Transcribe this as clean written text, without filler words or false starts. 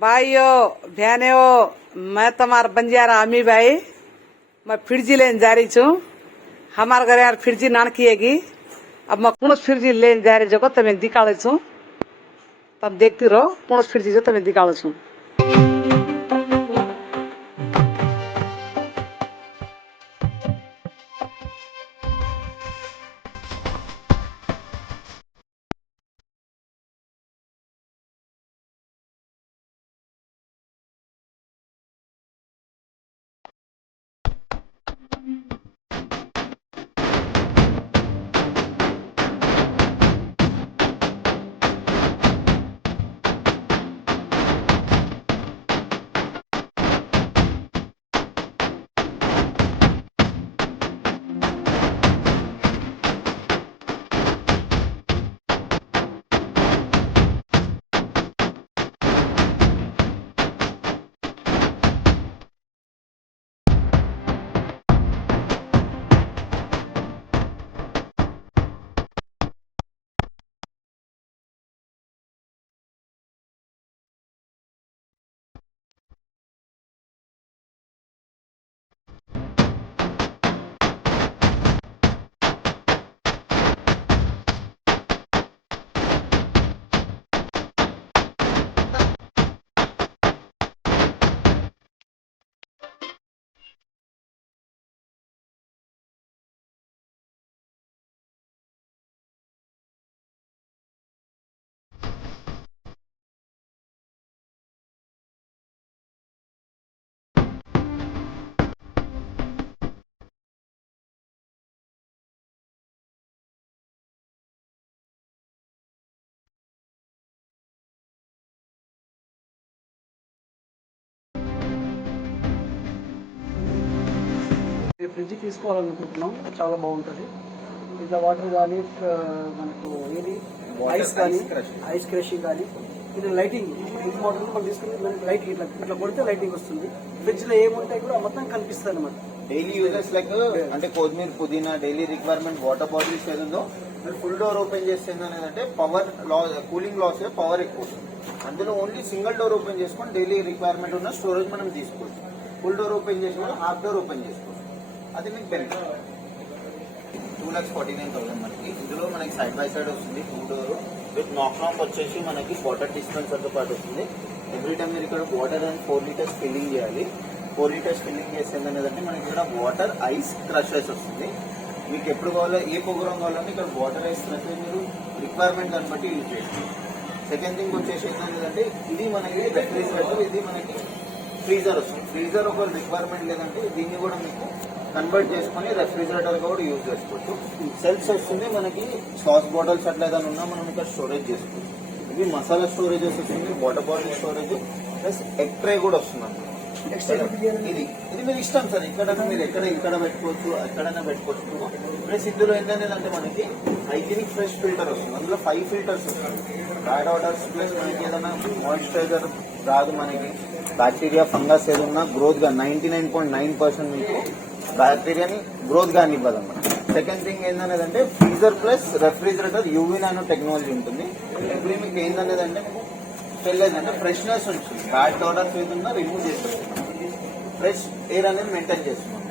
भाइयों बहनों, मैं तुम्हारा बंजारा अमी भाई। मैं फ्रिज लेने जा रही हूँ। हमारे घर यार फ्रिज नान किएगी। अब मैं कौन फ्रिज लेने जा रही हूँ, तुम्हें दिखाऊँ। तुम देखती रहो, कौन फ्रिज जो तुम्हें दिखाऊँ। ఫ్రిడ్జ్ తీసుకోవాలనుకుంటున్నాం. చాలా బాగుంటుంది. ఇట్లా వాటర్ కానీ మనకు ఏది ఐస్ క్రషింగ్ కానీ ఇది లైటింగ్ ఫ్రిడ్జ్ మోడల్ మనం తీసుకుని మనకి లైట్ ఇట్లా కొడితే లైటింగ్ వస్తుంది. ఫ్రిడ్జ్ లో ఏముంటాయి కూడా మొత్తం కనిపిస్తుంది అనమాట. డైలీ యూజెస్ లైక్ అంటే కొత్తిమీర, పుదీనా, డైలీ రిక్వైర్మెంట్ వాటర్ బాటిల్స్ ఏదో ఫుల్ డోర్ ఓపెన్ చేస్తే ఏంటంటే పవర్ కూలింగ్ లాస్ పవర్ ఎక్కువ వస్తుంది. అందులో ఓన్లీ సింగిల్ డోర్ ఓపెన్ చేసుకొని డైలీ రిక్వైర్మెంట్ ఉన్న స్టోరేజ్ మనం తీసుకోవచ్చు. ఫుల్ డోర్ ఓపెన్ చేసుకొని హాఫ్ డోర్ ఓపెన్ చేసుకోవచ్చు. అది మీకు బెనిఫిట్. 2,49,000 మనకి. ఇందులో మనకి సైడ్ బై సైడ్ వస్తుంది 2 డోర్ విత్ నాక్ వచ్చేసి మనకి వాటర్ డిస్పెన్సర్ తో పాటు వస్తుంది. ఎవ్రీ టైం మీరు ఇక్కడ వాటర్ అండ్ 4 లీటర్స్ ఫిల్లింగ్ చేయాలి. 4 లీటర్స్ ఫిల్లింగ్ చేస్తే ఏంటంటే మనకి ఇక్కడ వాటర్ ఐస్ క్రషర్స్ వస్తుంది. మీకు ఎప్పుడు కావాలో ఏ ప్రోగ్రామ్ కావాలని ఇక్కడ వాటర్ ఐస్ క్రషర్ మీరు రిక్వైర్మెంట్ దాన్ని బట్టి యూజ్ చేయండి. సెకండ్ థింగ్ వచ్చేసి ఏంటంటే ఇది మనకి రెఫ్రిజిరేటర్, ఇది మనకి ఫ్రీజర్ వస్తుంది. ఫ్రీజర్ ఒక రిక్వైర్మెంట్ లేదంటే దీన్ని కూడా మీకు కన్వర్ట్ చేసుకుని రెఫ్రిజిరేటర్ కూడా యూజ్ చేసుకోవచ్చు. సెల్స్ వస్తుంది మనకి సాస్ బాటిల్స్ అట్లా ఏదైనా ఉన్నా మనం ఇక్కడ స్టోరేజ్ చేసుకోవచ్చు. ఇవి మసాలా స్టోరేజెస్ వస్తుంది, water bottle storage plus egg tray కూడా వస్తుంది. ఇది మీరు ఇష్టం సార్. మీరు ఇక్కడ పెట్టుకోవచ్చు, ఎక్కడైనా పెట్టుకోవచ్చు. ప్లస్ ఇందులో ఏంటంటే మనకి హైజీనిక్ ఫ్రెష్ ఫిల్టర్ వస్తుంది. అందులో 5 ఫిల్టర్స్ వస్తుంది. బ్యాడ్ ఆర్డర్స్ ప్లస్ మనకి ఏదైనా మాయిశ్చరైజర్ రాదు. మనకి బ్యాక్టీరియా, ఫంగస్ ఏదన్నా గ్రోత్ గా 99.9% మీకు బ్యాక్టీరియాని గ్రోత్ గా ఇవ్వదన్నమాట. సెకండ్ థింగ్ ఏంటనేదంటే freezer plus refrigerator UV nano technology ఉంటుంది. ఇప్పుడు మీకు ఏంటనేదంటే తెలియదంటే ఫ్రెష్నెస్ ఉంటుంది. బ్యాడ్ ఆర్డర్స్ ఏదన్నా రిమూవ్ చేసేస్తున్నాం. ఫ్రెష్ ఎయిర్ అనేది మెయింటైన్ చేస్తున్నాం.